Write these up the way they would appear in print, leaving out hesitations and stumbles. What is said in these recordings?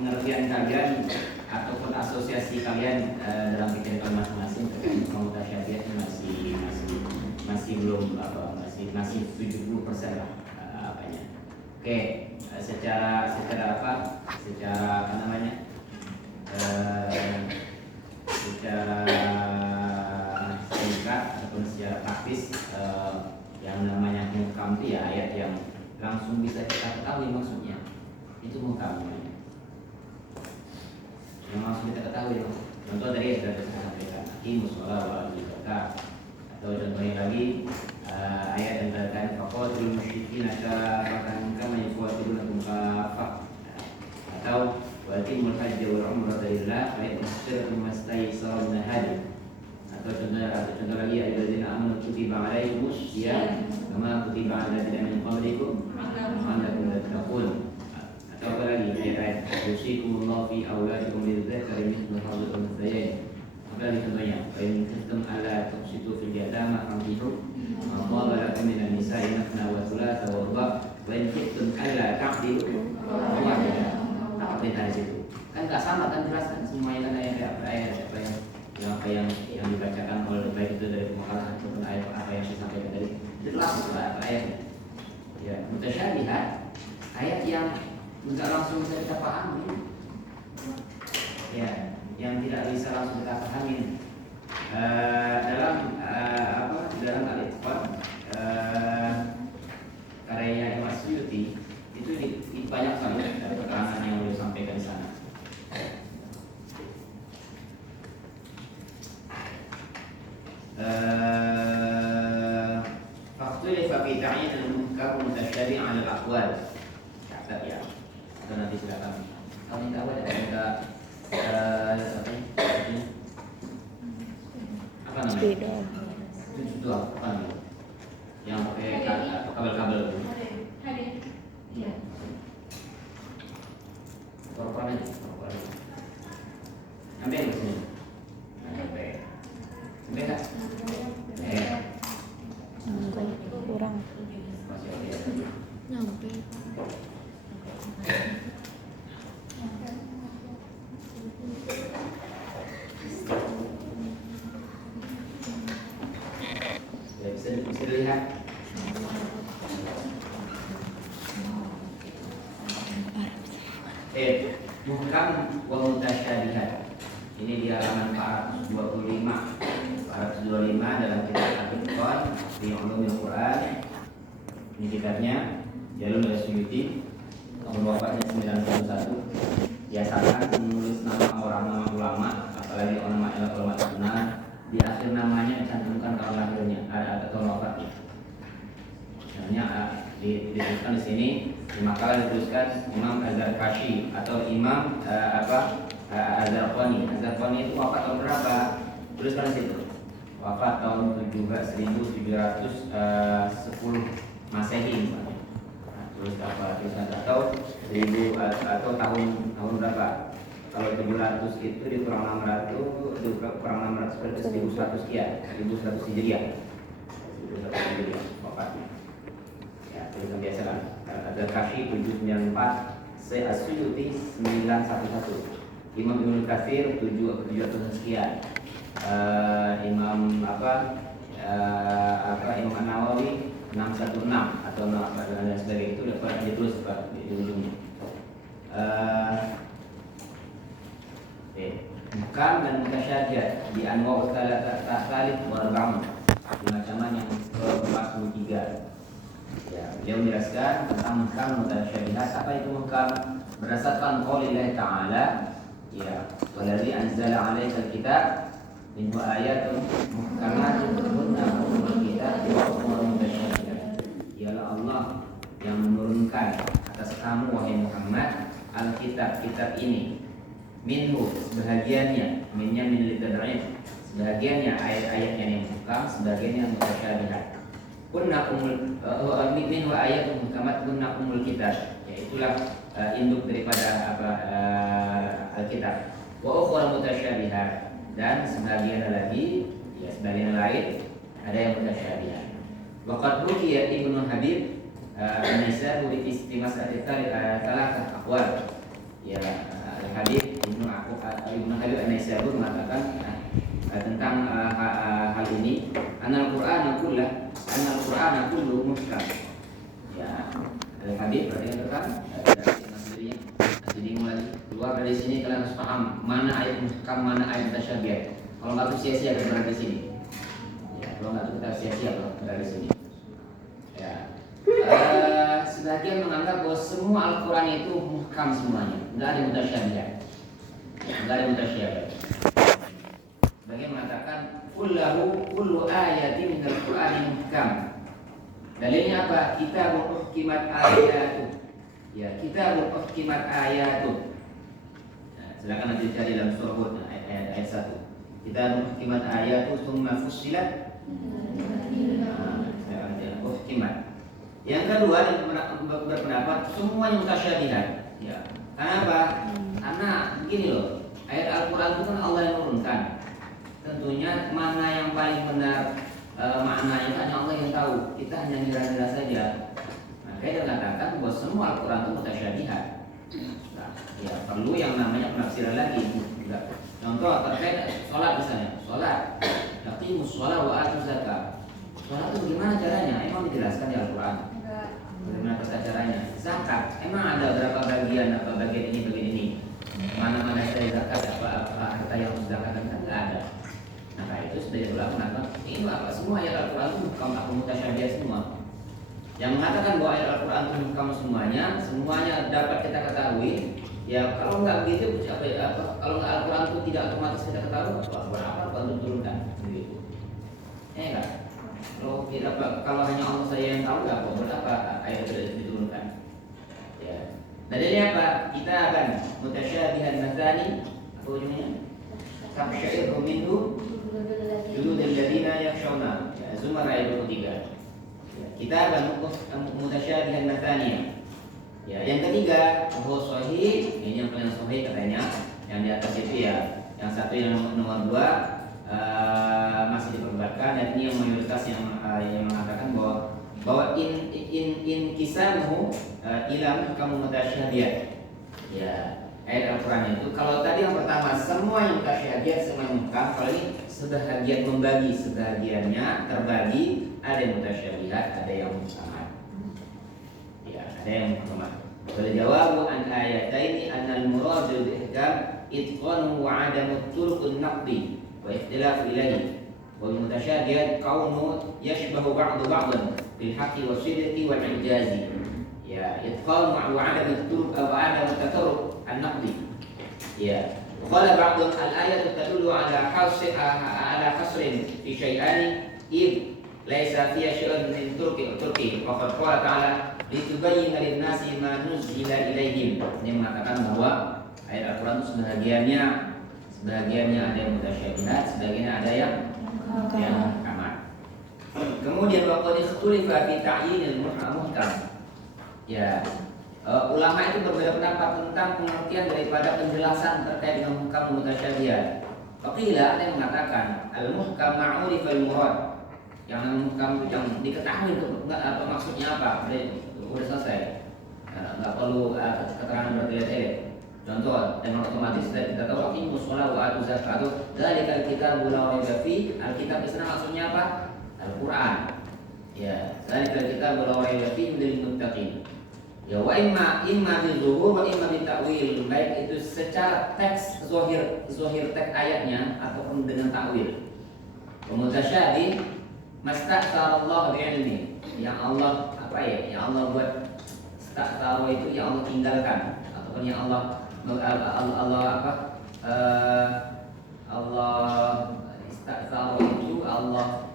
pengertian kalian ataupun asosiasi kalian dalam pikiran kalian masing-masing terkait mutasyabihat masih belum masih 70% lah apanya. Oke, secara secara singkat ataupun secara praktis yang namanya muhkam itu ya ayat yang langsung bisa kita ketahui maksudnya, itu muhkam namanya. Yang langsung kita ketahui. Contoh tadi sudah saya sampaikan, aqimus shalah wa atuz zakat. Atau contohnya lagi ayat yang terkait faqatilul musyrikina kama yuqatilunakum kaffah. Atau wa atimul hajja wal umrata lillah fa yattakhidhu mastaysara min hadi. Atau contoh lagi alladzina amanu kutiba alaikumus syiyam kama kutiba alal ladzina min qablikum la'allakum tattaqun. Atau apa lagi ayat yusikumullahu fi auladikum lidzakari mithlu hadzal unthayayn. Apa lagi contohnya? Fa in kuntum ala tuqsitu fil yatama fankihu ma qala lakum minan nisa'i mathna wa thulatha wa ruba' wa in kuntum alla ta'dilu perintah di situ. Kan enggak sama kan jelas kan semuanya kan ayat apa yang dibacakan oleh baik itu dari pengarang ataupun ayat apa yang disampaikan tadi. Jelas itu ayatnya. Ya, mutasyabihat ayat yang enggak langsung bisa kita pahami. Ya, yang tidak bisa langsung kita pahami. Dalam Al-Itqan karya Imam Suyuti itu banyak sekali keterangan yang beliau sampaikan di sana. Faktulifa fi ta'yin al-muhkam mutasyabi' 'ala al-aqwal. Catat ya. Atau nanti silakan. Kalau minta apa ya? Apa namanya? Itu apa namanya? Yang pakai kabel-kabel itu. Iya. Korporan aja. Ambil di sini. Ambil tak? Kurang. Masih oke. Nyampe. Ya, bisa dilihat. Muhkam wa mutasyabihat. Ini di halaman 425 dalam kitab Al-Itqan fi Ulumil Quran. Ini kitabnya Jalul Suyuti, tahun wafatnya 91. Biasakan menulis nama ulama, apalagi ulama sunnah, di akhir namanya cantumkan tahun lahirnya atau tahun wafatnya. Misalnya dituliskan di sini di makalah dituliskan Imam Az-Zarkashi atau Imam Az-Zarqani. Az-Zarqani itu wafat tahun berapa? Tuliskan di situ. Wafat tahun 1710 Masehi misalnya. Nah, tuliskan atau 1000 atau tahun berapa? Kalau 700 itu dikurang 600 berarti 1100 sekian, 1100 Hijriah. 1100 Hijriah wafatnya. Ya, tulisan biasa kan. Az-Zarkashi 794, As-Suyuti 911, Imam Ibnu Katsir 700 sekian, Imam Imam An-Nawawi 616 atau dan sebagainya, itu dapat ditulis di ujungnya. Muhkam dan mutasyabihat di anwa' salih warbaun, di macam yang ke-43. Ya, beliau menjelaskan tentang muhkam mutasyabihat. Apa itu muhkam? Berdasarkan qaulillah ta'ala, ya, wallazi anzala 'alaikal kitab minhu ayatun muhkamatun hunna ummul kitab wa ukhra mutasyabihat. Ialah Allah yang menurunkan atas kamu wahai Muhammad Alkitab ini, minhu sebahagiannya, minnya min litad'in, sebagiannya ayat-ayatnya yang muhkam, sebagiannya mutasyabihat. Kunna minhu ayatun muhkamat kunna kitab, yaitulah induk daripada Alkitab. Wa ukhra mutasyabihat, dan sebagian lagi, ya sebagian lain ada yang mutasyabihat. Waqad ruqiya Ibnu Habib an-Nisaburi fi mas'alatil thalathah aqwal. Ya, Habib Ibnu Habib An-Naisaburi mengatakan tentang hal ini, anal Qur'an kullu muhkam. Ya, Al-Habib perhatikan sendirinya. Jadi mulai keluar dari sini kalian harus paham mana ayat muhkam, mana ayat mutasyabih. Kalau nggak tuh sia-sia kita berada di sini. Ya, kalau nggak tuh kita sia-sia berada di sini. Ya. Sebagian menganggap bahwa semua Al-Quran itu muhkam semuanya, nggak ada mutasyabih. Nggak ada mutasyabih. Sebagian mengatakan kullu ayatin minal Qur'ani muhkam. Dalilnya apa? Kitabun uhkimat ayatuh. Ya, kitabun uhkimat ayatuh. Nah, silakan nanti cari dalam surah Hud ayat 1. Kitabun uhkimat ayatuh tsumma fussilat. Uhkimat. Yang kedua berpendapat semuanya mutasyabihat. Ya. Kenapa? Karena begini loh, ayat Al-Quran itu kan Allah yang menurunkan. Tentunya mana yang paling benar maknanya hanya Allah yang tahu. Kita hanya ngira-ngira saja. Makanya dia mengatakan bahwa semua Al-Quran itu mutasyabihat. Nah, ya perlu yang namanya penafsiran lagi. Enggak. Contoh terkait sholat misalnya, sholat, yaqimus sholat wa atuz zakat. Sholat itu gimana caranya? Emang dijelaskan di Al-Quran? Bagaimana tata caranya? Zakat, emang ada berapa bagian? Apa bagian ini? Mana saya zakat? Apa harta yang harus zakatkan? Kan nggak ada. Nah itu sudah diulang kenapa? Ini apa? Semua ayat Al-Quran itu bukan mutasyabih semua. Yang mengatakan bahwa ayat Al-Quran itu bukan semuanya dapat kita ketahui. Ya kalau nggak begitu, kalau nggak Al-Quran itu tidak otomatis kita ketahui apa itu turunkan? Begitu. Enggak. Kalau hanya Allah saya yang tahu, nggak apa berapa ayat itu diturunkan. Ya. Dalilnya apa? Kita akan mutasyabihan matsani, apa ujungnya? Tabsyair minhu juludul ladina yakhshawna. Ya, Zumar ayat 23. Ya, kita akan mutasyabihan matsani. Ya, yang ketiga, sahih, ini yang paling sahih katanya, yang di atas itu ya. Yang satu yang nomor 2 masih diperdebatkan, dan ini yang mayoritas yang mengatakan bahwa in kisamuhu ilam kamu mutasyabihat. Ya, ayat Al-Quran itu kalau tadi yang pertama semua yang mutasyabihat semua yang muhkam, kalau ini sebahagian membagi, sebahagiannya terbagi, ada yang mutasyabihat, ada yang muhkamat. Ya, ada yang muhkamat. Wal jawabu an ayataini annal muradu bil ihkam itqanu wa adamu turuqun naqdi wa ikhtilaf ilahi wal mutasyabihat kaunu yashbahu ba'du ba'dan bil haqqi was sidqi wal ijazi. Ya, itqan wa adam turuq wa adam tatarruq an naqdi. Ya, qala ba'du al ayatu tadullu ala hasrin fi shay'ani id laisa fiha syai'un min turki wa qad qala ta'ala litubayyana lin-nasi ma nuzila ilaihim. Ini mengatakan bahwa ayat Al-Quran itu sebagiannya ada yang mutasyabihat, sebagiannya ada yang muhkamat. Kemudian waqad ikhtulifa fi ta'yinil muhkam. Ya, ulama itu berbeda pendapat tentang pengertian daripada penjelasan terkait dengan muhkam dan mutasyabihat. Qila ada yang mengatakan al-muhkam ma'ruf al-murad. Yang muhkam itu yang diketahui apa maksudnya apa. Udah selesai. Enggak perlu keterangan bertele-tele. Contoh, dengan otomatis kita tahu aqimus shalah wa atuz zakat. Dzalikal kitabul la raiba fi. Alkitab di sana maksudnya apa? Al-Qur'an. Ya, dzalikal kitabul la raiba fi lil muttaqin. Ya, wa imma bil zuhur wa imma bil ta'wil. Baik itu secara teks zahir teks ayatnya ataupun dengan ta'wil. Mutasyabih masta'thara Allah bi'ilmi. Yang Allah yang Allah buat tahu itu yang Allah tinggalkan ataupun yang Allah istighfar itu Allah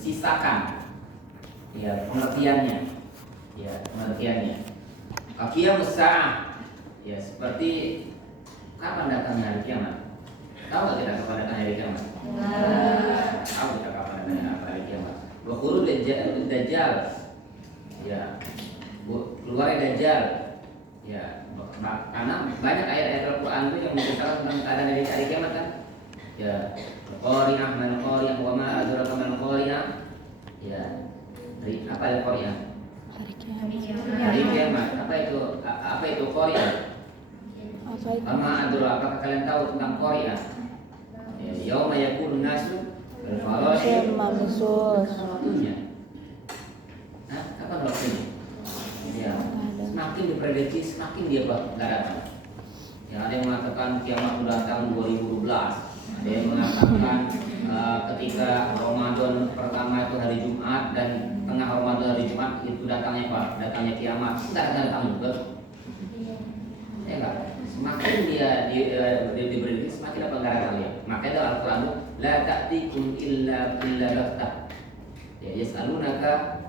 sisakan ya pengertiannya Qiyamus Sa'ah ya seperti kapan datangnya hari kiamat. Tahu nggak kita kapan datang hari kiamat? Tahu kita kapan datangnya hari kiamat. Wa khurul dajjal ya keluar Dajjal ya, karena banyak ayat-ayat Al-Quran itu yang menceritakan tentang keadaan dari hari kiamat kan ya. Qari'ah man qari'ah wa ma adraka man qari'ah ya. Apa itu qari'ah? Hari kiamat. Apa itu qari'ah? Ama adro, apakah kalian tahu tentang Korea? Ya, yauma yakunun nasu al-farashi Mamsus. kapan waktunya? Hah? Kapan waktunya? Ya, semakin diprediksi semakin dia nggak datang. Ya, ada yang mengatakan kiamat sudah datang 2012. Ada yang mengatakan ketika Ramadan pertama itu hari Jumat dan tengah Ramadan hari Jumat itu datangnya apa? Datangnya kiamat. Tidak datang juga. Ya enggak? Semakin dia diberi semakin apa enggak datang ya. Makanya dalam Al-Qur'an la ta'tikum illa baktah. Ya yas'alunaka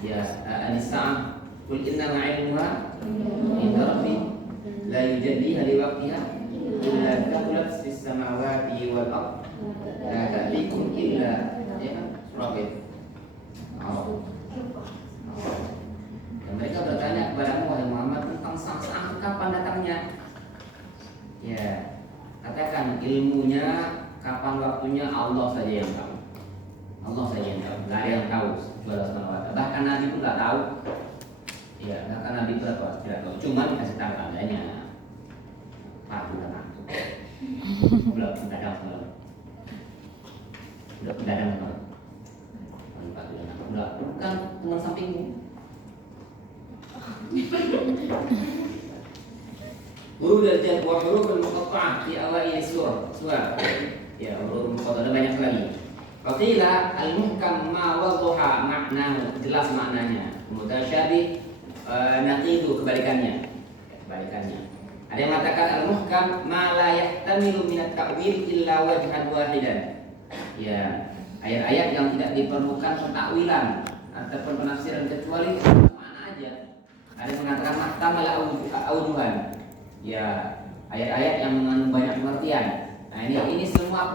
ya anis-sa'ah qul inna ma'ilmuha inda rabbi la yujalliha liwaqtiha illa thaqulat fis samawati wal ardh la ta'tikum illa ya kan surah itu. Dan mereka bertanya kepada Wahai Muhammad tentang sang kapan datangnya. Ya, katakan ilmunya kapan waktunya Allah saja yang tahu. Allah saja yang tahu. Gak ada yang tahu kecuali Allah Subhanahu wa Ta'ala. Bahkan Nabi pun gak tahu. Ya, bahkan Nabi pun tidak tahu. Cuma dikasih tahu adanya. Pak udah masuk. Udah mendadak semalam. Udah mendadak semalam. Udah bukan teman sampingmu. Huruf dan huruf al-muqatta'ah di awal surah. Ya, huruf muqatta'ah ada banyak sekali. Qila al-muhkam ma wadhaha maknahu, jelas maknanya. Mutasyabih naqidu kebalikannya. Ada yang mengatakan al-muhkam ma la yahtamilu min at-ta'wil illa wajhan wahidan. Ya, ayat-ayat yang tidak diperlukan pentakwilan ataupun penafsiran kecuali mana aja. Ada yang mengatakan mahtamal auduhan. Ya, ayat-ayat yang mengandung banyak pengertian. Nah, ini semua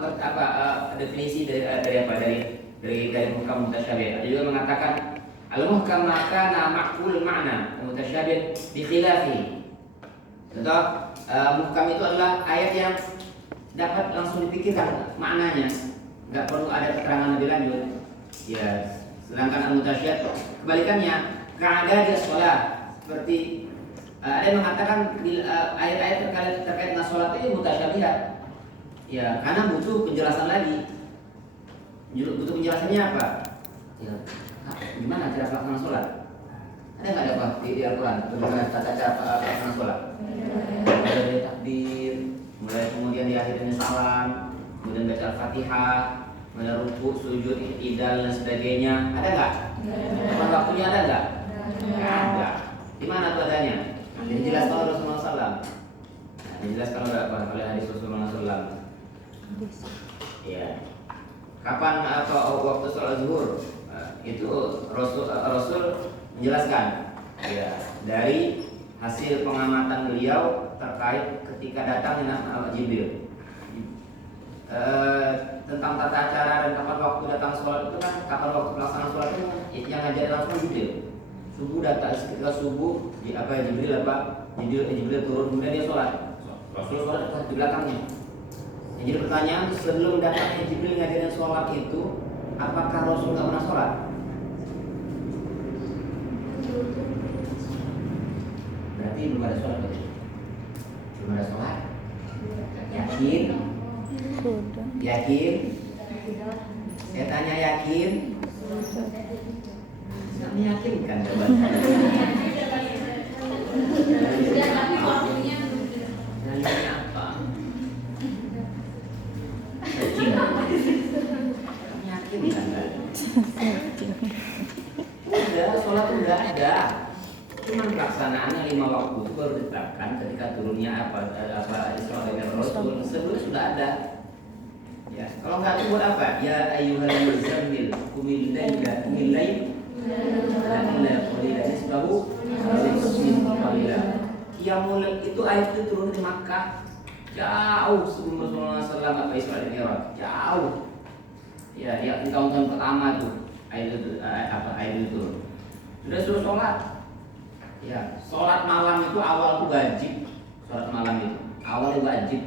definisi dari muhkam mutasyabih. Ada juga mengatakan al-muhkam makana ma'qul ma'na mutasyabih bi khilafi. Contoh, muhkam itu adalah ayat yang dapat langsung dipikirkan maknanya, nggak perlu ada keterangan lebih lanjut. Ya, sedangkan al-mutasyabih kebalikannya, ka'ada dia sholat seperti ada yang mengatakan ayat-ayat terkait dengan sholat itu mutasyabihat. Ya, karena butuh penjelasan lagi. Butuh penjelasannya apa? Ya, gimana cara pelaksanaan sholat? Ada nggak ada di Al-Quran tentang tata cara pelaksanaan sholat? Mulai dari takbir, mulai kemudian di akhirnya salam, kemudian baca Al-Fatihah, mulai rukuk, sujud, i'tidal dan sebagainya. Ada nggak? Kapan waktunya ada nggak? Nggak ada. Di mana tuh adanya? Dijelaskan oleh Rasulullah SAW. Dijelaskan oleh hadis Rasulullah SAW. Ya. Kapan waktu sholat zuhur? Itu Rasul menjelaskan. Ya, dari hasil pengamatan beliau terkait ketika datang Jibril. Tentang tata cara dan kapan waktu datang sholat itu kan, kapan waktu pelaksanaan sholat itu yang ngajarin langsung Jibril. Subuh datang ketika subuh Jibril turun kemudian dia sholat. Rasul sholat di belakangnya. Jadi pertanyaan, sebelum datangnya Jibril ngajarin sholat itu, apakah Rasul nggak pernah sholat? Berarti belum ada sholat. Belum ada sholat. Yakin? Yakin? Saya tanya yakin? Meyakinkan jawabannya. Dalilnya apa? Meyakinkan kan? Udah, sholat udah ada. Cuman pelaksanaannya 5 waktu itu baru ditetapkan ketika turunnya Isra dengan Rasul. Sebelum sudah ada. Ya, kalau nggak itu buat apa? Ya ayyuhal muzammil qumil layl Qiyamul itu ayat itu turun di Makkah jauh sebelum Rasulullah SAW Isra dan Mi'raj, jauh. Ya, di tahun-tahun pertama tuh ayat itu sudah suruh sholat. Ya, sholat malam itu awal itu wajib. Sholat malam itu awalnya wajib.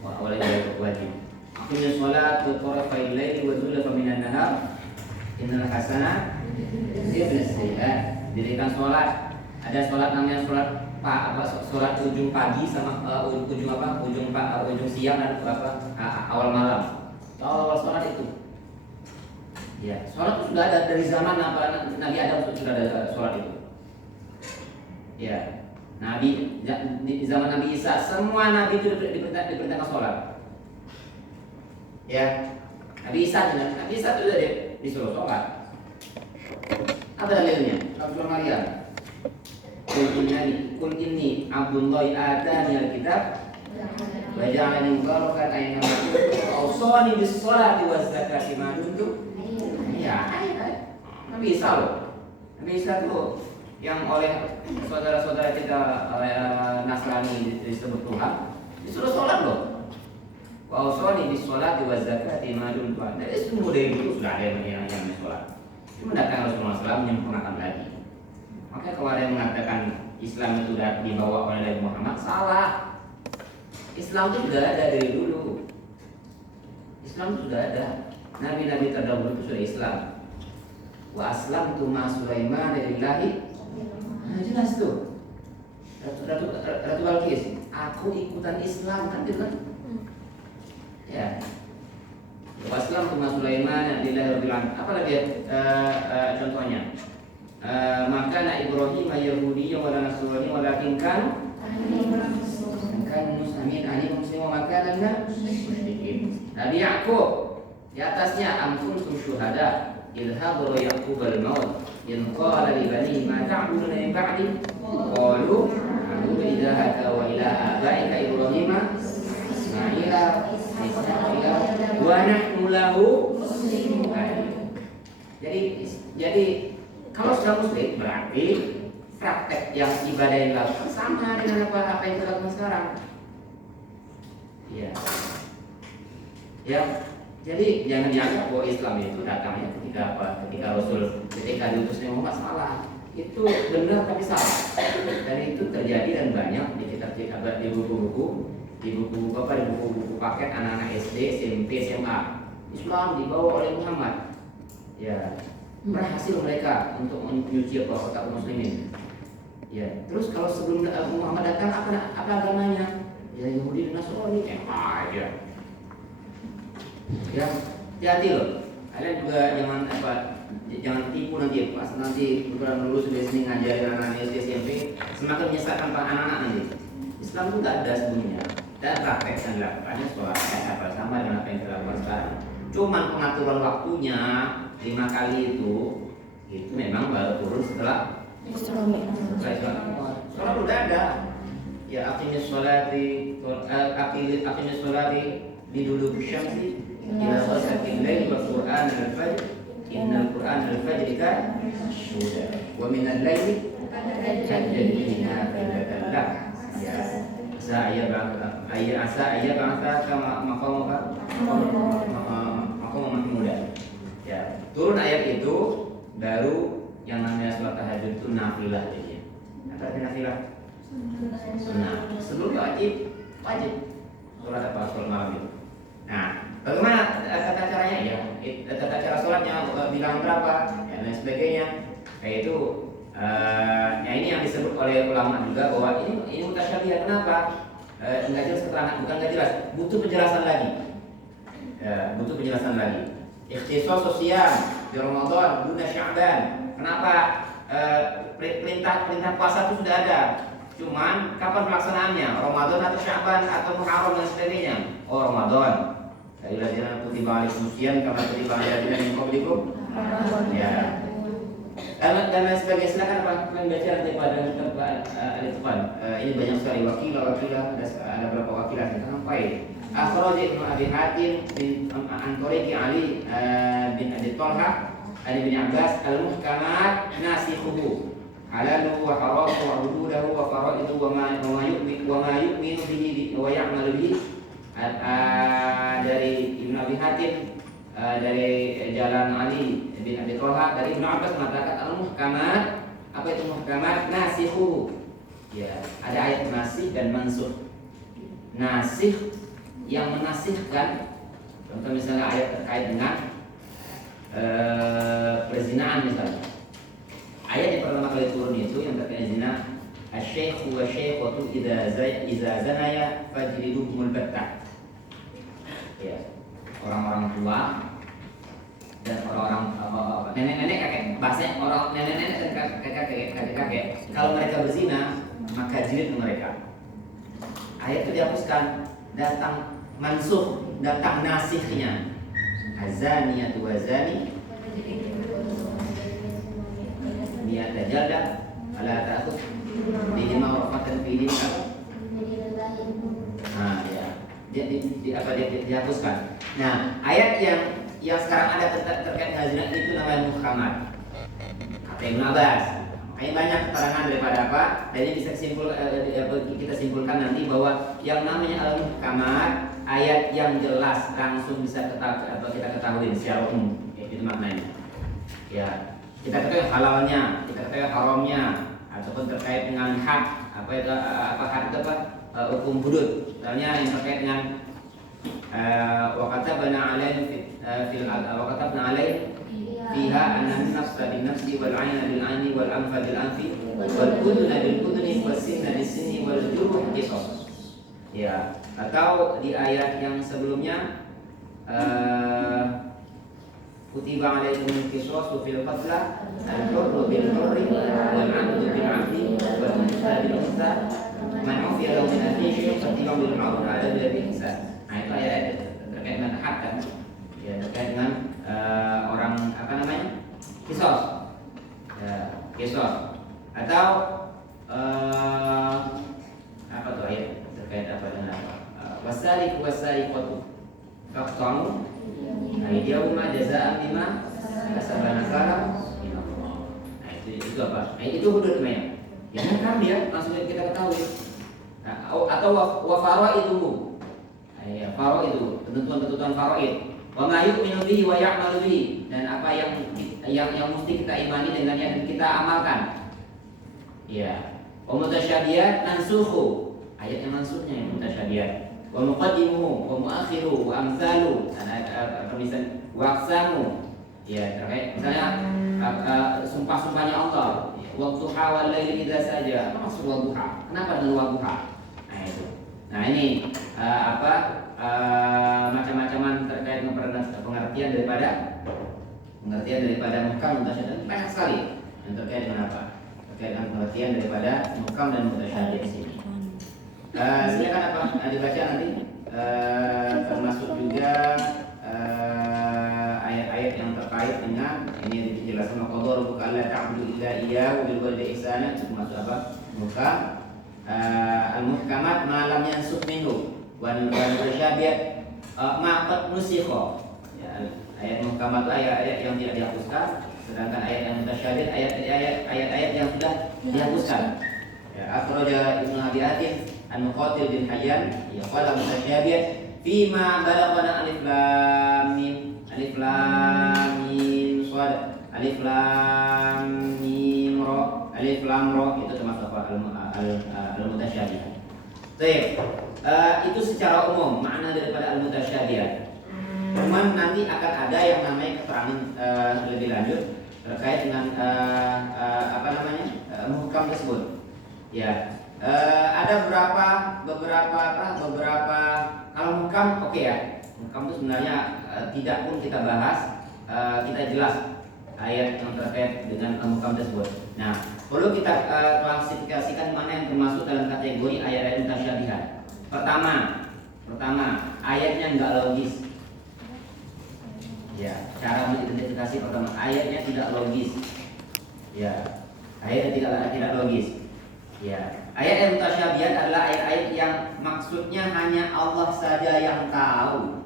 Awalnya wajib. Akhirnya sholat wa tarafai laili wa zulfa minan nahar. Innal hasanat yudhibus sayyi'at. Dirikan sholat. Ada sholat namanya sholat sholat ujung pagi sama ujung siang dan awal malam. Awal sholat itu. Ya, sholat itu sudah ada dari zaman Nabi Adam sudah ada sholat itu. Ya, di zaman Nabi Isa semua Nabi itu diperintahkan sholat. Ya, Nabi Isa itu sudah disuruh sholat. Apa dalilnya? Surah Maryam. Kul inni Abdullahi atani al-kitab wa ja'alani mubarakan aina ma kuntu awsani bis sholati waz zakati ma dumtu. Ya, Nabi Isa loh. Nabi Isa itu yang oleh saudara-saudara kita Nasrani disebut Tuhan, disuruh sholat loh. Wa awsani bis sholati waz zakati ma dumtu. Dari semua dari itu sudah ada yang sholat. Cuma datang Rasulullah SAW menyempurnakan lagi. Maka kalau ada yang mengatakan Islam itu sudah dibawa oleh Nabi Muhammad, salah. Islam itu sudah ada dari dulu. Islam itu sudah ada. Nabi-nabi terdahulu itu sudah Islam. Wa aslamtu ma Sulaiman lillahi. Nah, jelas tuh. Ratu Balqis, aku ikutan Islam kan gitu kan? Ya. Wa aslamtu ma Sulaiman lillahi rabbil alamin. Apa lagi contohnya? Maka Ibrahim Yahudi wa Nasrani walakin kan muslimin ani muslim wa makana musyrikin. Nabi Yakub di atasnya am kuntum syuhada idh hadara Yaqub al-maut in qala li banihi ma ta'buduna min ba'di qalu na'budu ilahaka wa ilaha abaika Ibrahim Ismaila wa nahnu lahu muslimun. Jadi kalau sudah muslim berarti praktek yang ibadah yang dilakukan sama dengan apa yang dilakukan sekarang. Iya. Ya. Jadi jangan dianggap bahwa Islam itu datangnya ketika Rasul diutus Muhammad, salah. Itu benar tapi salah. Dan itu terjadi dan banyak di kitab-kitab, di buku-buku paket anak-anak SD, SMP, SMA. Islam dibawa oleh Muhammad. Ya. Berhasil mereka untuk menyuci kotak muslimin. Ya, terus kalau sebelum Muhammad datang apa agamanya? Ya Yahudi dan Nasrani aja. Ya, hati-hati loh. Kalian juga jangan tipu nanti pas nanti beberapa lulus dari sini ngajarin anak-anak SD SMP, semakin menyesatkan para anak-anak nanti. Islam itu tidak ada sebelumnya. Dan praktek yang dilakukannya apa sama dengan apa yang dilakukan sekarang. Cuman pengaturan waktunya 5 kali itu memang baru turun setelah Islam. Sholat udah ada. Ya aqimis sholati di dulu syamsi ila ghasaqil lail wa qur'an al-fajr innal qur'an al-fajr kan syuda wa min al-laili tahajjad bihi nafilatan lak. Ya saya bangsa kama maqam muda. Ya, turun ayat itu baru yang namanya sholat tahajud itu nafilah jadinya. Apa artinya nafilah? Sunnah. Sebelumnya wajib sholat sholat malam itu. Nah, bagaimana tata caranya? Ya, tata cara sholatnya bilang berapa dan lain sebagainya. Kayak itu, ya ini yang disebut oleh ulama juga bahwa ini mutasyabih. Kenapa? Enggak jelas keterangan, bukan enggak jelas, butuh penjelasan lagi. Ya, butuh penjelasan lagi. Ikhtisas sosial di Ramadan, Bulan Sya'ban. Kenapa perintah puasa itu sudah ada? Cuman kapan pelaksanaannya? Ramadan atau Sya'ban atau Muharram dan sebagainya? Oh, Ramadan. Dari lajana kutiba alaikum syiyam kama kutiba alal ladzina min qablikum. Ya. Dan lain sebagainya. Silakan Pak membaca nanti pada depan. Ini banyak sekali wakilah, ada berapa wakilah sampai Akhraj Ibnu Abi Hatim bin Antariqi Ali bin Abi Talha Ali bin Abbas al-muhkamat nasikhuhu halalu wa haramu wa hududahu wa faraidu wa ma yu'minu bihi wa ya'malu bihi. Dari Ibnu Abi Hatim dari jalan Ali bin Abi Talha dari Ibnu Abbas mengatakan al-muhkamat. Apa itu muhkamat? Nasikhuhu. Ya, ada ayat nasih dan mansukh. Nasih yang menasihkan, contoh misalnya ayat terkait dengan perzinaan misalnya. Ayat yang pertama kali turun itu yang terkait zina, asy-syaikhu wa syaikhatu idza zanaya fajliduhumul battah. Ya, orang-orang tua dan orang-orang nenek-nenek, kakek, bahasanya orang nenek-nenek dan kakek-kakek, kalau mereka berzina maka jilid mereka. Ayat itu dihapuskan, datang mansuh, datang nasikhnya. Azaniyatu wazani niyata jalda ala ta'khud bihima rafatan fi din apa? Nah, ya. Dia dihapuskan. Nah, ayat yang sekarang ada terkait dengan zina itu namanya muhkamat. Kata Ibnu Abbas. Makanya banyak keterangan daripada apa? Dan ini bisa kita simpulkan nanti bahwa yang namanya al-muhkamat, ayat yang jelas langsung bisa kita ketahui secara umum. Ya, itu maknanya. Ya, kita ketahui halalnya, kita ketahui haramnya, ataupun terkait dengan hak, apa itu hak itu apa? Hukum hudud. Misalnya yang terkait dengan wakatabna alaih fiha anna nafsa bin nafsi wal ayna bil ayni wal anfa bil anfi wal udhuna bil udhuni was sinna bis sinni wal juruh qisas. Ya, atau di ayat yang sebelumnya kutiba alaikumul qisasu fil qatla al-hurru bil hurri wal 'abdu bil 'abdi wal untha bil untha man 'ufiya lahu min akhihi fatibun bil ma'ruf 'ala bil ihsan. Nah, itu ayat terkait dengan hak kan. Ya, terkait dengan orang apa namanya? Qisas. Ya, qisas. Atau apa tuh ayat terkait apa dengan apa? Wasariqu wasariqatu faqta'u aydiyahuma jazaa'an bima kasabana nakala. Nah, itu apa? Nah, itu hudud namanya. Ya kan dia langsung kita ketahui. Nah, atau wa faraiduhu. Ya, faraid, ketentuan-ketentuan faraid. Wa ma yu'minu bihi wa ya'malu bihi, dan apa yang mesti kita imani dengannya dan kita amalkan. Ya. Wa mutasyabihat mansukhu. Ayat yang mansuknya yang mutasyabihat. Wa muqaddimuhu wa muakhiruhu wa amsalu. Misalnya waqsamu. Ya, terkait misalnya sumpah-sumpahnya Allah. Waktu hawal laili idza saja. Apa maksud wadduha? Kenapa dengan wadduha? Nah, itu. Nah, ini macam-macaman terkait pengertian daripada muhkam mutasyabihat banyak sekali. Yang terkait dengan apa? Terkait dengan pengertian daripada muhkam dan mutasyabihat di sini. Silakan apa? Dibaca nanti. Termasuk juga ayat-ayat yang terkait dengan ini dijelaskan qadara rabbuka alla ta'budu illa iyyahu wa bil walidayni ihsana, termasuk apa? Muhkam. Al-muhkamat ma lam yansukh minhu wal mutasyabihat ma qad nusikha. Ya, ayat muhkamat itu ayat-ayat yang tidak dihapuskan, sedangkan ayat yang mutasyabihat ayat-ayat yang sudah dihapuskan. Ya, akhraja Ibnu Abi Hatim An-Muqatil bin Hayyan ya qala mutasyabihat fima balaghana alif lam mim shad alif lam mim ra itu termasuk al-mutasyabihat. Baik. Itu secara umum makna daripada al-mutasyabihat. Cuman nanti akan ada yang namanya keterangan lebih lanjut terkait dengan muhkam tersebut. Ya, ada beberapa kalau muhkam oke ya. Muhkam itu sebenarnya tidak pun kita bahas, kita jelas ayat yang terkait dengan muhkam tersebut. Nah, perlu kita klasifikasikan mana yang termasuk dalam kategori ayat-ayat mutasyabihat. Pertama, ayatnya enggak logis. Ya, cara mengidentifikasi pertama, ayatnya tidak logis. Ya, ayatnya tidak logis. Ya, ayat yang mutasyabihat adalah ayat-ayat yang maksudnya hanya Allah saja yang tahu.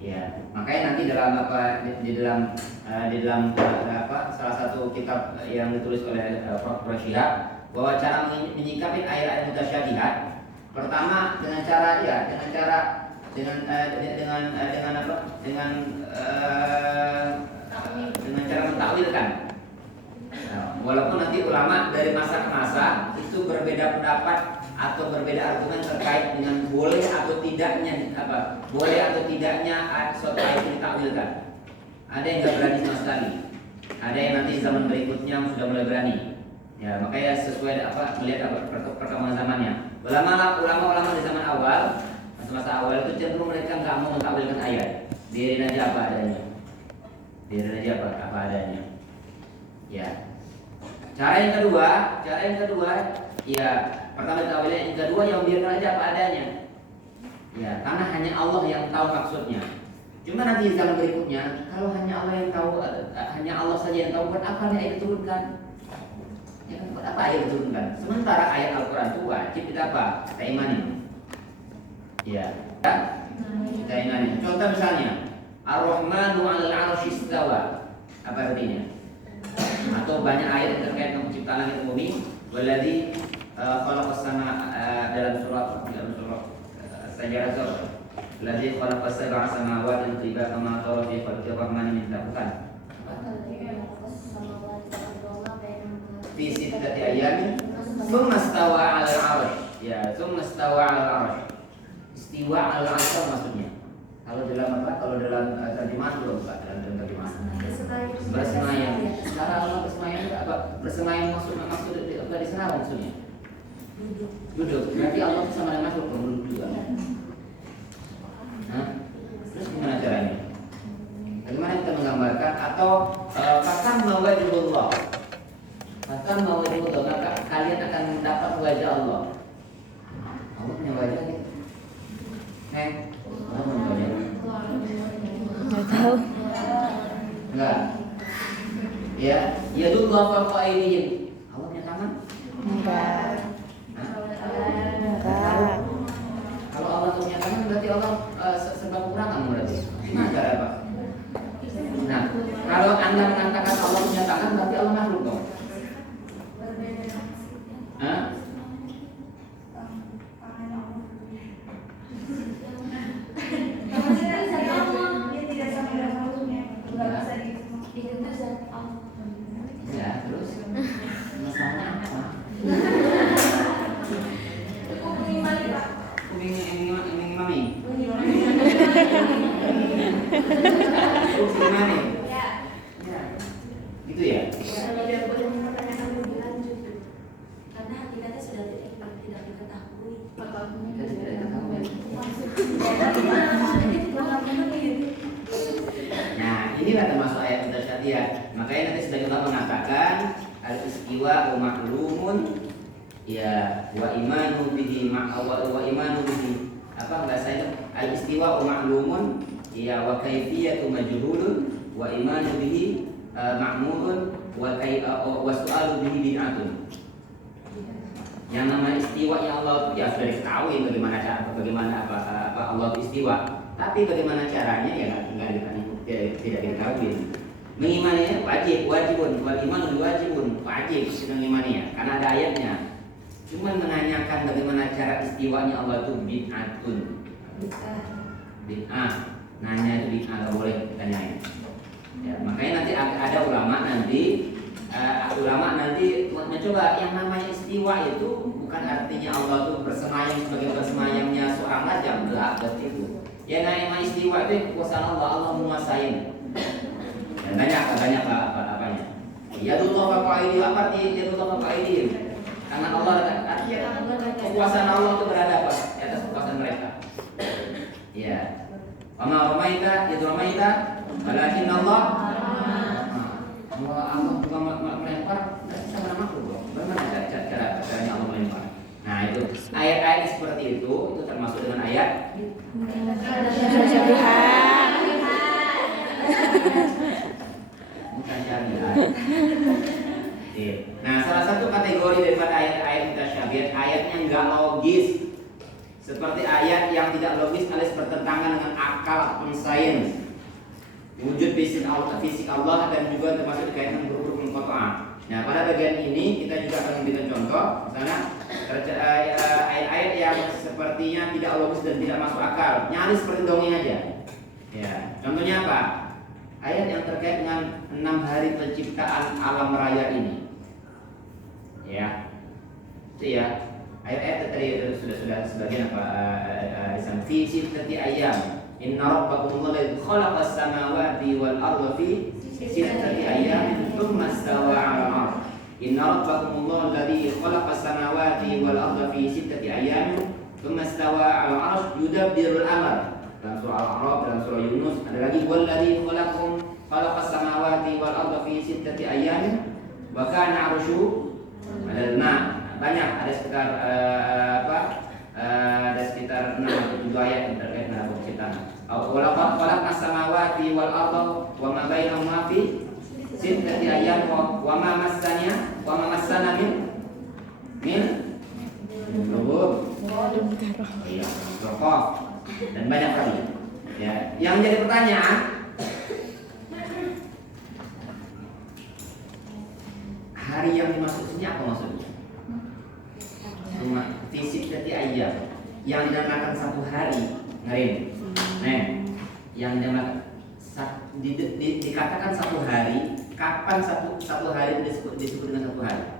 Ya, makanya nanti di dalam salah satu kitab yang ditulis oleh Prof. Syihab bahwa cara menyikapi ayat-ayat mutasyabihat pertama dengan cara mentakwilkan. Walaupun nanti ulama dari masa ke masa itu berbeda pendapat atau berbeda argumen terkait dengan boleh atau tidaknya suatu ayat ditakwilkan. Ada yang nggak berani sama sekali. Ada yang nanti zaman berikutnya sudah mulai berani. Ya, makanya sesuai melihat perkembangan zamannya. Ulama di zaman awal, masa-masa awal itu cenderung mereka nggak mau mentakwilkan ayat. Biarin aja apa adanya. Biarin aja apa adanya. Ya. Cara yang kedua, ya pertama takwilnya, yang kedua yang biarkan aja apa adanya. Ya, karena hanya Allah yang tahu maksudnya. Cuma nanti di zaman berikutnya, kalau hanya Allah yang tahu, hanya Allah saja yang tahu, buat apa ayat diturunkan? Ya, buat apa ayat diturunkan? Sementara ayat Al-Quran itu wajib kita apa? Kita imani. Ya, kita imani. Contoh misalnya, Ar-Rahmanu 'alal 'arsy istawa. Apa artinya? Atau banyak ayat yang terkait dengan penciptaan langit dan bumi. Walladzi khalaqas sama dalam surat Sajarah Zul. Alladzi khalaqas sab'a samawati tibaqa ma tara fi khalqir rahmani min tafkan. Fi sittati ayamin tsumma istawa 'alal 'arsy. Ya, tsumma istawa 'alal 'arsy. Istiwa 'alal 'arsy maksudnya. Kalau dalam terjemahan belum Pak, dalam terjemahan. Bersemayam. Cara Allah bersemayam itu apa? Bersemayam maksud di sana maksudnya. Duduk. Berarti Allah sama dengan makhluk duduk juga. Nah, terus gimana caranya? Bagaimana kita menggambarkan atau bahkan mawajibullah. Bahkan mawajibullah, maka kalian akan mendapat wajah Allah. Allah punya wajah nih. Allah punya wajah. Nggak tahu. Enggak. Ya, yadullah fawqa aydihim. Allah punya tangan? Enggak. Enggak. Kalau Allah punya tangan berarti Allah sebab kekurangan berarti. Gimana cara Pak? Nah, kalau Anda mengatakan Allah punya tangan berarti Allah makhluk dong. Hah? Ya, terus masalahnya apa? Ini mami. Gimana? Ya. Gitu ya? Kalau dia boleh mempertanyakan lebih lanjut, karena hakikatnya sudah tidak diketahui. Nah, inilah termasuk ayat mutasyabih. Makanya nanti sebagian ulama mengatakan al-istiwa wa ma'lumun ya wa imanu bihi wa imanu bihi. Apa bahasanya? Al-istiwa wa ma'lumun ya wa kaifiyatu majhulun wa imanu bihi ma'murun wa su'alu bihi bid'atun. Yang namanya istiwa yang Allah itu ya sudah diketahui bagaimana apa Allah itu istiwa. Tapi bagaimana caranya ya tidak diketahui. Mengimaninya wajibun wal imanu wajibun wajib mengimaninya karena ada ayatnya. Cuma menanyakan bagaimana cara istiwanya Allah itu bid'atun. Bid'ah. Nanya itu bid'ah enggak boleh ditanyain. Ya, makanya nanti ada ulama nanti mencoba yang namanya istiwa itu bukan artinya Allah itu bersemayam sebagai bersemayamnya seorang raja, enggak begitu. Ya namanya istiwa itu kekuasaan Allah menguasai. Dan banyak apanya. Yadullah fawqa aydihim, apa arti yadullah fawqa aydihim? Tangan Allah artinya kekuasaan Allah itu berada apa? Di atas kekuasaan mereka. Ya. Wa ramaita idh ramaita walakin Allah juga melempar tidak bisa makhluk. Bagaimana caranya Allah melempar? Nah itu ayat-ayat seperti itu termasuk dengan ayat Syabihah. bukan syabihah. Nah salah satu kategori daripada ayat-ayat mutasyabihat ayatnya enggak logis. Seperti ayat yang tidak logis alias bertentangan dengan akal ataupun sains. Wujud fisik Allah dan juga termasuk dikaitkan huruf munqata'ah. Nah, pada bagian ini kita juga akan memberikan contoh, misalnya ayat-ayat yang sepertinya tidak logis dan tidak masuk akal, nyaris seperti dongeng aja. Ya, contohnya apa? Ayat yang terkait dengan 6 hari penciptaan alam raya ini. Ya. Itu ya. Ayat-ayat tadi sudah sebagian apa fi sittati ayyam. Inna rabbakum alladzi khalaqas samawati wal arda fi sittati ayyamin tsumma istawa 'alal 'arsy. Inna rabbakumullahu alladzi khalaqas samawati wal arda fi sittati ayyamin tsumma istawa 'alal 'arsy yudabbirul amr. Dalam surah Al-A'raf, dalam surah Yunus ada lagi walladzi khalaqas samawati wal arda fi sittati ayyamin wa kana 'arsyu 'alal ma'. Banyak, ada sekitar ada sekitar 6 atau 7 ayat yang terkait dengan penciptaan. Walaqad khalaqnas samawati wal arda wa ma bainahuma fi sittati ayyam wa ma massana min lugub. Iya, rokok dan banyak kali. Ya, yang jadi pertanyaan, hari yang dimaksud sini apa maksudnya? Cuma fisik dari ayam yang dinamakan satu hari, ngarin. Nah, yang dinamakan dikatakan satu hari. Kapan satu hari itu disebut dengan satu hari?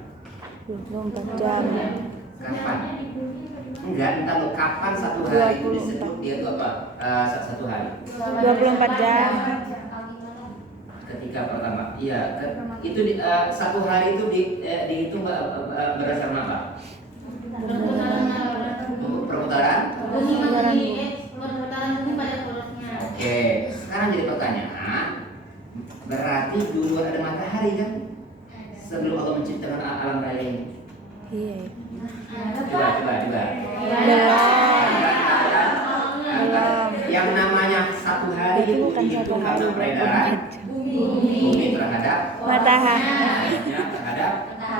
24 jam. Kapan? Enggak, entah lo kapan satu hari itu disebut dia itu apa? Satu hari. 24 jam. Ketika pertama, iya, itu satu hari itu dihitung berdasarkan apa? Perputaran bumi pada porosnya. Oke, sekarang jadi pertanyaan, berarti dulu ada matahari kan? Sebelum Allah menciptakan alam raya ini. Iya. Coba. Belum. Yang namanya satu hari itu dihitung karena peredaran bumi terhadap Matahari. terhadap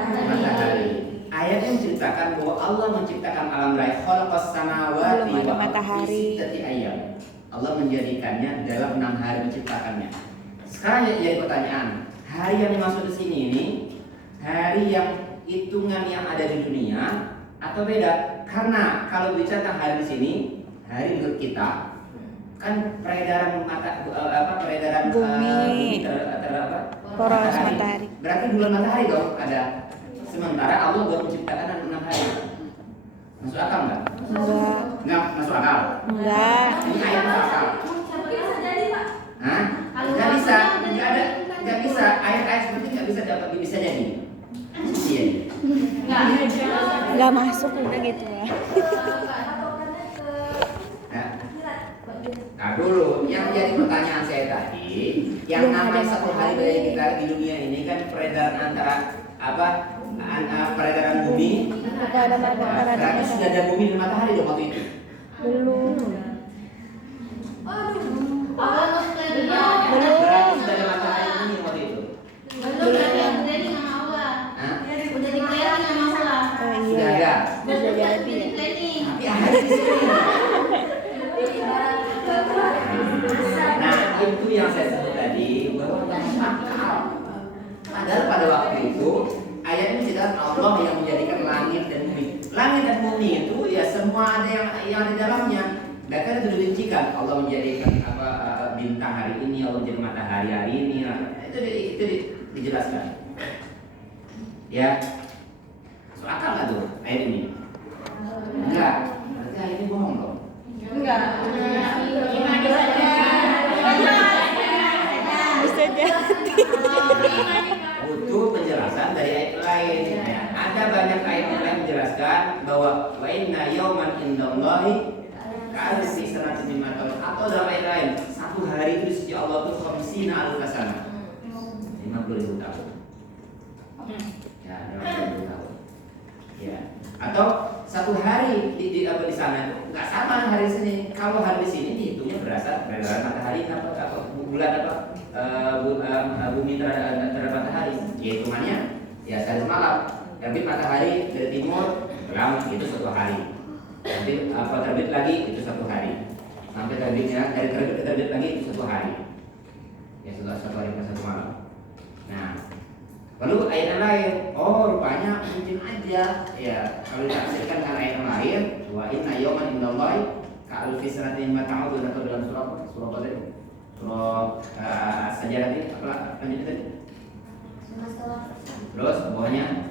matahari. Ayatnya menceritakan bahwa Allah menciptakan alam raya khalaqas samawati Belum ada wal ardi matahari. fi sittati ayyam. Allah menjadikannya dalam 6 hari menciptakannya. Sekarang jadi pertanyaan, hari yang dimaksud di sini ini hari yang hitungan yang ada di dunia atau beda? Karena kalau bicara tentang hari di sini, hari menurut kita kan peredaran peredaran Bumi. terhadap Poros matahari. Berarti bulan matahari dong ada. Sementara Allah baru menciptakan 6 hari. Masuk akal nggak? Enggak. Nggak masuk akal. Enggak. Ini ayat masuk akal. Bisa jadi, Pak. Hah? Nggak bisa. Nggak ada. Nggak bisa. Ayat-ayat seperti nggak bisa dapat bisa jadi. Iya. Enggak masuk udah gitu lah. Nah dulu, yang jadi pertanyaan saya tadi, yang Belum ada namanya satu hari matahari. dari kita di dunia ini kan peredaran antara peredaran bumi. Enggak ada matahari. Berarti sudah ada bumi dan matahari dong waktu itu. Belum. Berarti sudah ada matahari bumi waktu itu. Hah? Oh Sudah iya. ada. Bisa jadi ya. Tapi ada di sini. Nah itu yang saya sebut tadi bahwa masuk akal. Padahal pada waktu itu ayat ini menceritakan Allah yang menjadikan langit dan bumi. Langit dan bumi itu ya semua ada yang di dalamnya. Bahkan itu dirincikan Allah menjadikan bintang hari ini, Allah menjadi matahari hari ini. Itu dijelaskan. Ya, masuk akal nggak tuh ayat ini? Enggak. Berarti ayat ini bohong dong. Bisa jadi. Butuh penjelasan dari ayat lain. Ya, ada banyak ayat yang lain menjelaskan bahwa wa inna yawman indallahi ka'alfi sanatin mimma ta'ud. Atau dalam ayat lain, satu hari itu di sisi Allah itu 50 alf sana. 50.000 tahun. Ya, 50.000 tahun. Ya. Atau satu hari di sana itu nggak sama hari di sini. Kalau hari di sini dihitungnya berdasar peredaran matahari atau bulan bumi terhadap matahari. Ya hitungannya ya sehari semalam. Terbit matahari dari timur terang itu satu hari. Nanti terbit lagi itu satu hari. Sampai terbitnya dari terbit lagi itu satu hari. Ya satu hari per satu malam. Nah. Lalu ayat yang lain, oh rupanya mungkin aja ya kalau ditafsirkan dengan ayat yang lain, wa inna yawman indallahi ka'alfi sanatin mimma ta'udun, atau dalam surah apa tadi? Surah As-Sajdah tadi apa lanjut tadi? Terus bawahnya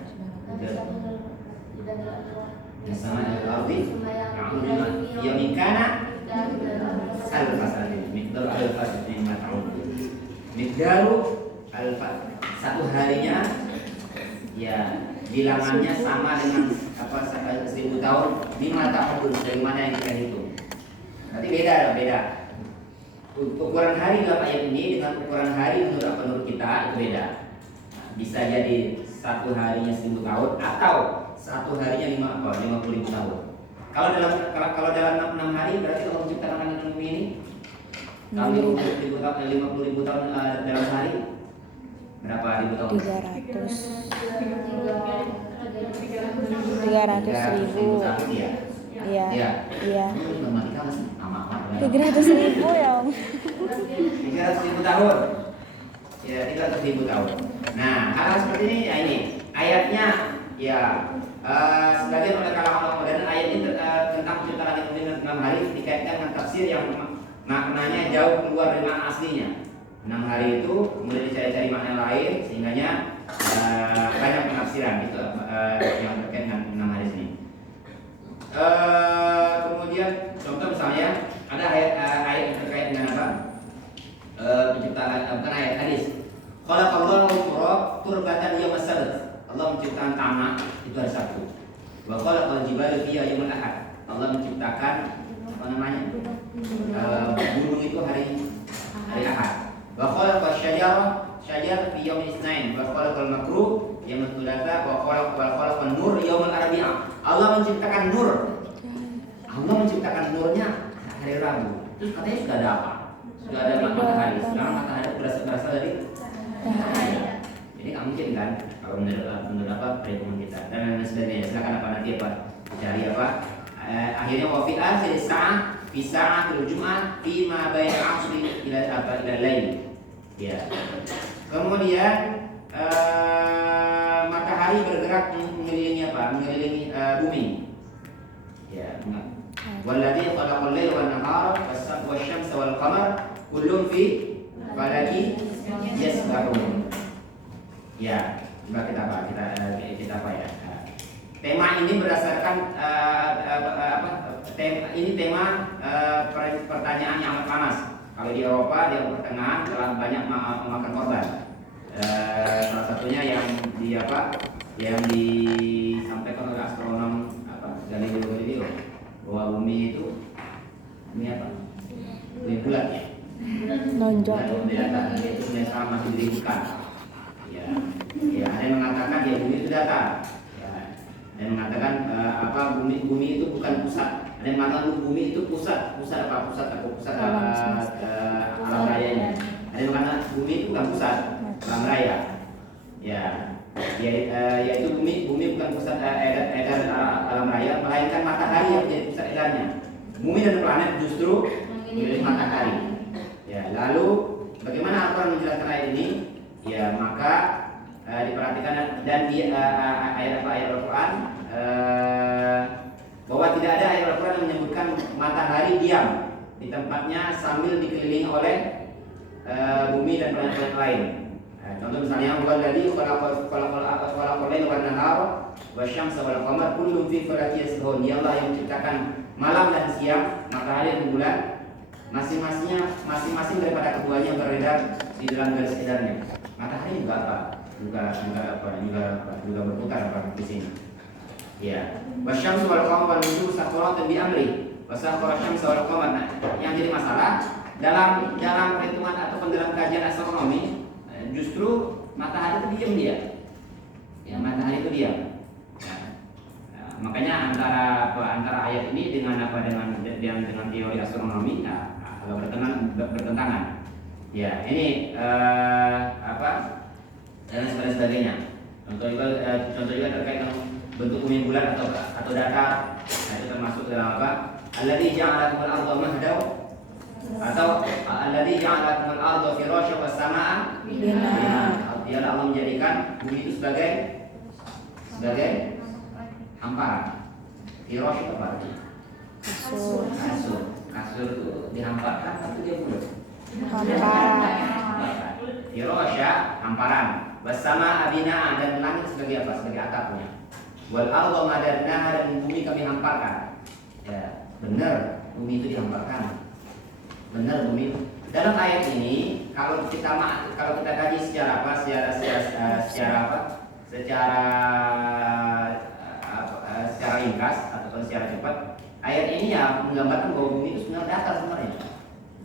sama al-ardi ya'udun yamikana al-fasad miqdaru al-fasad mimma ta'udun. Miqdaru al-fasad satu harinya Ya, bilangannya sama dengan 1000 tahun. 5 tahun dari mana yang kita hitung? Nanti beda. Ukuran hari dalam ayat ini dengan ukuran hari menurut kita itu beda. Nah, bisa jadi satu harinya 1000 tahun atau satu harinya 50.000 tahun. Kalau dalam 6 hari berarti Allah menciptakan langit dan bumi ini. Kalau 50.000 tahun dalam sehari berapa ribu tahun? 300.000. tahun ya. Iya. Iya. Matematika masih amat-amat. 300.000 ya Om. 300.000 tahun. Ya, 300.000 tahun. Nah, hal seperti ini ya ini ayatnya ya sebagian oleh kalangan modern ayat ini tentang penciptaan langit bumi dalam 6 hari dikaitkan dengan tafsir yang maknanya jauh keluar dari makna aslinya. 6 hari itu kemudian dicari-cari makna lain sehingganya banyak penafsiran itu yang terkait dengan 6 hari ini. Kemudian contoh misalnya ada ayat yang terkait dengan apa? Penciptaan bukan ayat hadis. Khalaqallahu turbatan yawmas sabt. Allah menciptakan tanah itu hari Sabtu. Wa khalaqal jibala fi yaumil ahad. Allah menciptakan apa namanya? Gunung itu hari Ahad. Wa khalaqal syajar fi yaumil itsnain. Wa khalaqal makruh yaumil thulatsa wa khalaqal nur yaumil arbi'ah. Allah menciptakan nur. Allah menciptakan nurnya hari Rabu. Terus katanya sudah ada apa? Sudah ada matahari. Sekarang matahari berasal dari matahari. Jadi nggak mungkin kan kalau menurut apa perhitungan kita dan lain sebagainya. Silakan apa nanti apa cari apa akhirnya wa fi akhir sa'ah fi sa'atil jum'ah fi ma baina asri ila lail. Ya. Kemudian matahari bergerak mengelilingi apa? Mengelilingi bumi. Ya, walladzi khalaqal laila wan nahara wasyamsa wal qamar kullun fi falaki yasbahun. Ya, coba kita apa ya? Tema ini berdasarkan tema pertanyaan yang amat panas. Kalau di Eropa, di pertengahan telah banyak memakan korban. Salah satunya yang disampaikan oleh astronom Galileo Galileo bahwa bumi itu bumi bulat ya. Nonjok. Itu sekarang masih diribukan. Ya, ada yang mengatakan bumi itu datar. Ya, ada yang mengatakan bumi itu bukan pusat. Ada yang mengatakan bumi itu pusat alam rayanya. Ada yang mengatakan bumi itu bukan pusat alam raya. Yaitu bumi bukan pusat edar alam raya, melainkan matahari yang menjadi pusat edarnya. Bumi dan planet justru milik matahari. Ya, lalu bagaimana Al-Quran menjelaskan ayat ini? Ya, maka diperhatikan dan di ayat Al-Quran bahwa tidak ada ayat Al-Quran yang menyebutkan matahari diam di tempatnya sambil dikelilingi oleh bumi dan planet-planet lain. Contoh misalnya walladzi khalaqal laila wan nahara wasyamsa wal qamar kullun fi falakin yasbahun. Dia Allah yang menciptakan malam dan siang, matahari dan bulan masing-masing daripada keduanya beredar di dalam garis edarnya. Matahari juga berputar di sini. Ya. Wasyamsu wal qamar wan nujum sakharatun bi amri. Wasakhara syamsa wal qamar. Yang jadi masalah dalam perhitungan ataupun dalam kajian astronomi justru matahari itu diam dia. Ya, matahari itu diam. Makanya antara ayat ini dengan teori astronomi agak bertentangan. Ya, ini dan sebagainya. Contoh juga terkait dengan bentuk bumi bulat atau datar. Nah, itu termasuk dalam apa? Alladzi ja'ala lakumul arda mahdaw atau alladzi ja'ala lakumul arda firasya was samaa binaa. Dia Allah menjadikan bumi itu sebagai hamparan. Firasy itu apa? Kasur itu dihamparkan atau dia bulat? Hamparan. Firasya hamparan. Bersama abina dan langit sebagai apa? Sebagai atapnya. Wal arda madarnaha dan bumi kami hamparkan. Ya, benar bumi itu dihamparkan. Benar bumi. Dalam ayat ini kalau kita kaji secara secara secara ringkas ataupun secara cepat, ayat ini ya menggambarkan bahwa bumi itu sebenarnya datar sebenarnya.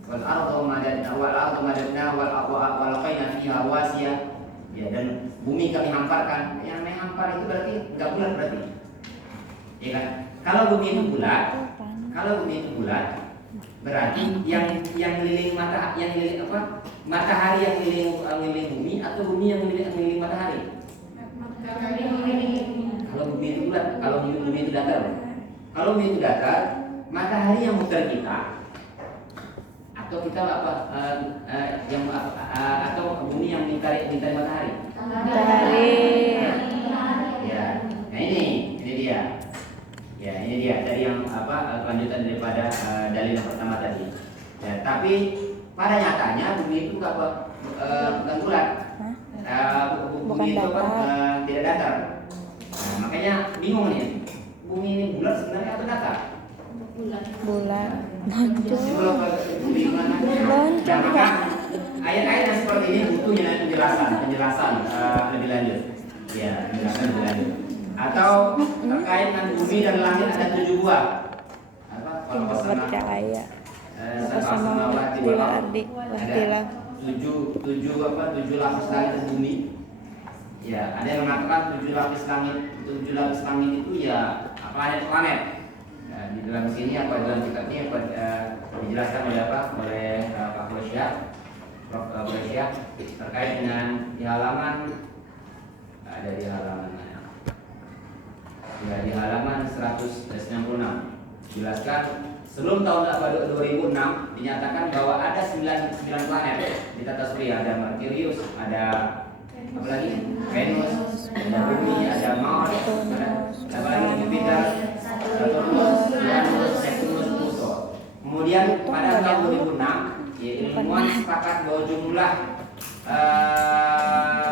Wal ardu madadna wal qaina fiha rawasiya. Ya, dan bumi kami hamparkan. Yang namanya hampar itu berarti enggak bulat berarti. Ya kan? Kalau bumi itu bulat, berarti yang ngeliling matahari yang ngeliling bumi atau bumi yang ngeliling matahari? Kalau bumi itu bulat, kalau bumi itu datar. Kalau bumi itu datar, matahari yang muter kita atau kita atau bumi yang mencari matahari. Matahari. Ya, nah ini dia. Ya, ini dia dari yang kelanjutan daripada dalil yang pertama tadi. Ya, tapi pada nyatanya bumi itu bukan bulat. Bumi itu tidak datar. Nah, makanya bingung nih. Bumi ini bulat sebenarnya atau datar? Bulat. Sebelum Lonjong. maka ayat-ayat yang seperti ini butuh penjelasan lebih lanjut. Ya, penjelasan lebih lanjut. Atau terkait dengan bumi dan langit ada 7 buah. Kalau Percaya. sama Ardi wastilah. 7 lapis langit dan bumi. Ya, ada yang mengatakan 7 lapis langit itu ya planet-planet. Nah, di dalam sini dalam kitab ini dijelaskan oleh Pak Prof. Polesya terkait dengan di halaman mana? Ya, di halaman 196 jelaskan sebelum tahun 2006 dinyatakan bahwa ada 9 planet di tata surya. Ada Merkurius, ada apa lagi? Venus, ada Bumi, ada Mars, ada apa lagi? Jupiter, Saturnus, Uranus, Neptunus, Pluto. Kemudian pada tahun 2006 ilmuwan sepakat bahwa jumlah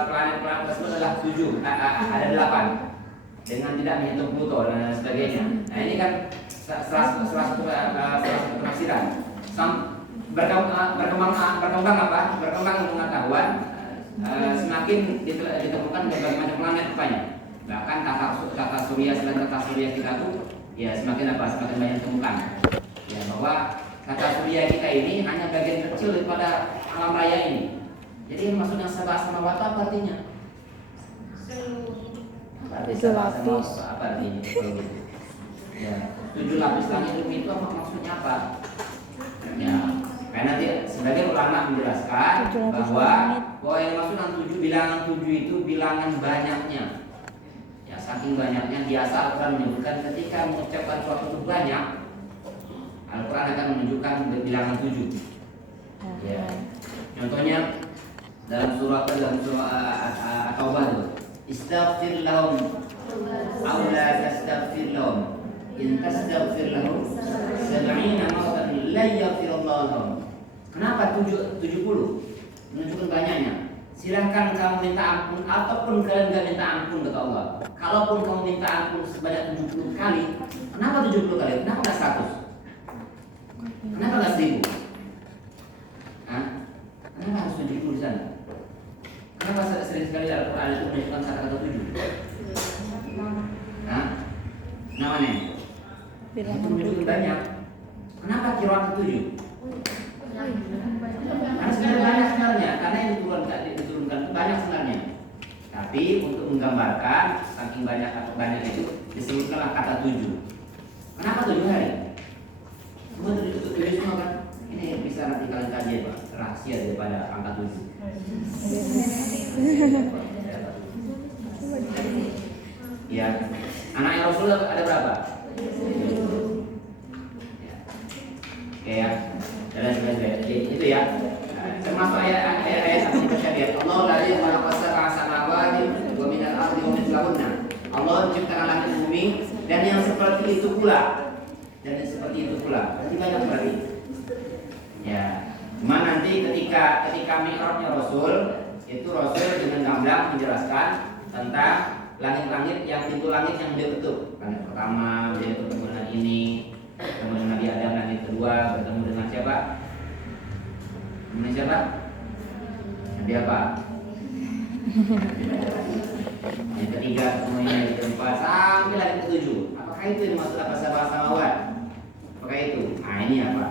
planet-planet tersebut adalah 7, ada 8 dengan tidak menghitung Pluto dan sebagainya. Nah, ini kan salah satu penafsiran. Berkembang pengetahuan, semakin ditemukan berbagai macam planet rupanya. Bahkan tata surya kita tuh ya semakin banyak ditemukan. Ya, bahwa tata surya kita ini hanya bagian kecil daripada alam raya ini. Jadi maksudnya sama apa artinya? Tujuh lapis. Apa artinya? Ya, 7 lapis langit itu maksudnya apa? Ya, karena sebagian ulama menjelaskan bahwa yang maksud dengan bilangan 7 itu bilangan banyaknya. Ya, saking banyaknya biasa Al-Quran menyebutkan ketika mengucapkan suatu itu banyak, Al-Quran akan menunjukkan bilangan 7. Ya, contohnya dalam surah At-Taubah itu, istaghfir lahum aw la tastaghfir lahum in tastaghfir lahum 70 maratan la yaghfirullahu lahum. Kenapa 70? Menunjukkan banyaknya. Silahkan kamu minta ampun ataupun kalian enggak minta ampun kata Allah. Kalaupun kamu minta ampun sebanyak 70 kali, kenapa 70 kali? Kenapa enggak 100? Kenapa enggak 1000? Kenapa harus 70 di sana? Kenapa sering sekali Al-Quran itu menunjukkan kata-kata 7? Namanya? Itu menunjukkan banyak. Kenapa qiraat 7? Karena sebenarnya banyak sebenarnya, karena yang diturunkan itu banyak sebenarnya. Tapi untuk menggambarkan saking banyak itu disebutkanlah kata 7. Kenapa 7 hari? Semua 7 semua kan? Ini bisa nanti kalian kaji Pak, rahasia daripada angka 7. Ya, anaknya Rasul ada berapa? Oke ya, dan itu ya. Termasuk ayat-ayat yang bersyariat. Allah ladzi khalaqa sab'a samawati wa minal ardi wa mithlahunna. Allah menciptakan langit bumi dan yang seperti itu pula. Berarti banyak berarti. Ya, cuma nanti ketika mi'rajnya Rasul, itu Rasul dengan gamblang menjelaskan tentang langit-langit pintu langit yang dia ketuk. Langit pertama dia bertemu dengan ini, kemudian Nabi Adam langit kedua bertemu dengan siapa? Nabi apa? yang ketiga semuanya, yang keempat sampai langit ketujuh. Apakah itu yang masuk apa sabah samawat? Apakah itu? Nah ini apa?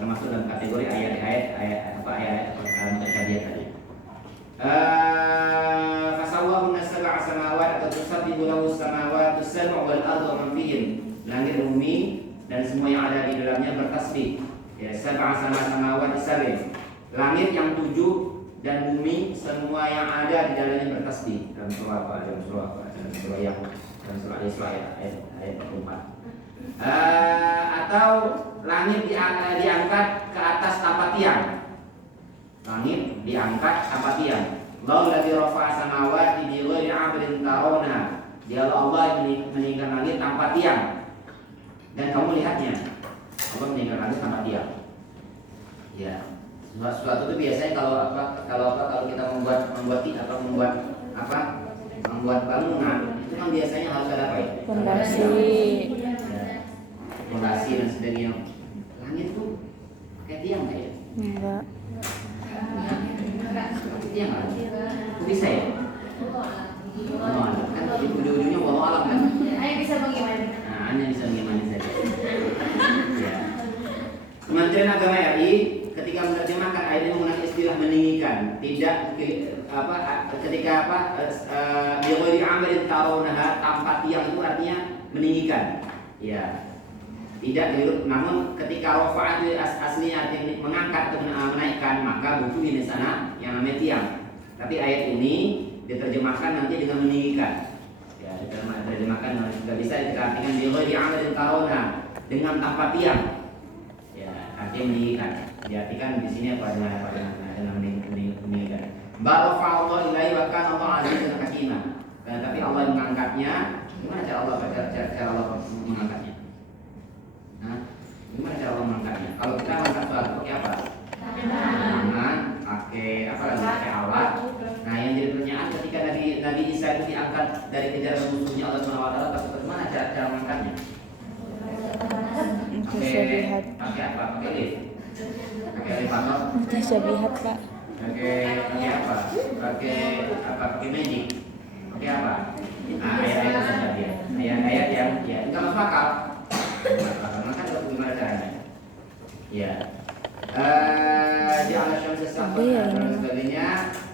Termasuk dalam kategori ayat-ayat mutasyabihat tadi. Fasawwahunna sab'a samawat atau tusabbihu lahu samawati sab'u wal ardu wa man fihin. Langit bumi dan semua yang ada di dalamnya bertasbih. Ya, sab'a samawati sab'in. Langit yang 7 dan bumi semua yang ada di dalamnya bertasbih. Dalam surah apa? Dalam surah Al-Isra ayat 4. Atau langit diangkat ke atas tanpa tiang. Langit diangkat tanpa tiang. Allahu ladzi rafa'a samawati bi ghairi 'amalin tarawna. Dia Allah yang meninggikan langit tanpa tiang. Dan kamu lihatnya. Allah meninggikan langit tanpa tiang. Ya. Sesuatu itu biasanya kalau kita membuat bangunan itu kan biasanya harus ada apa ya? Fondasi. Fondasi dan sebagainya. Langit tuh pakai tiang nggak ya? Enggak. Pakai tiang nggak? Kok bisa ya? Kan ujung-ujungnya wallahu alam kan? Hanya bisa bagaimana? Nah, hanya bisa bagaimana saja. Ya. Kementerian Agama RI ketika menerjemahkan ayat ini menggunakan istilah meninggikan, tidak ketika bi ghairi amalin tarawnaha tanpa tiang itu artinya meninggikan. Ya. Tidak dirut, namun ketika rafa itu aslinya artinya mengangkat atau menaikkan, maka butuh di sana yang namanya tiang. Tapi ayat ini diterjemahkan nanti dengan meninggikan. Ya, diterjemahkan juga bisa diartikan bi ghairi amalin tarawna dengan tanpa tiang. Artinya meninggikan. Diartikan di sini apa dengan meninggikan. Barafa'allahu ilaihi wa kana Allah azizan hakima. Tapi Allah yang mengangkatnya. Gimana cara Allah mengangkatnya? Nah, gimana cara Allah mengangkatnya? Kalau kita mengangkat suatu pakai apa? Tangan, pakai apa lagi? Pakai alat. Nah, yang jadi pertanyaan ketika Nabi Isa itu diangkat dari kejaran musuhnya Allah SWT, bagaimana cara mengangkatnya? Mutasyabihat. Pakai apa? Pakai lift? Pakai elevator? Mutasyabihat, Pak. Pakai apa? Pakai magic? Pakai apa? Nah, ayat-ayat mutasyabihat. Ayat-ayat yang ya enggak masuk akal. Maka bagaimana caranya? Ya. Di alam syamsi dan sebagainya.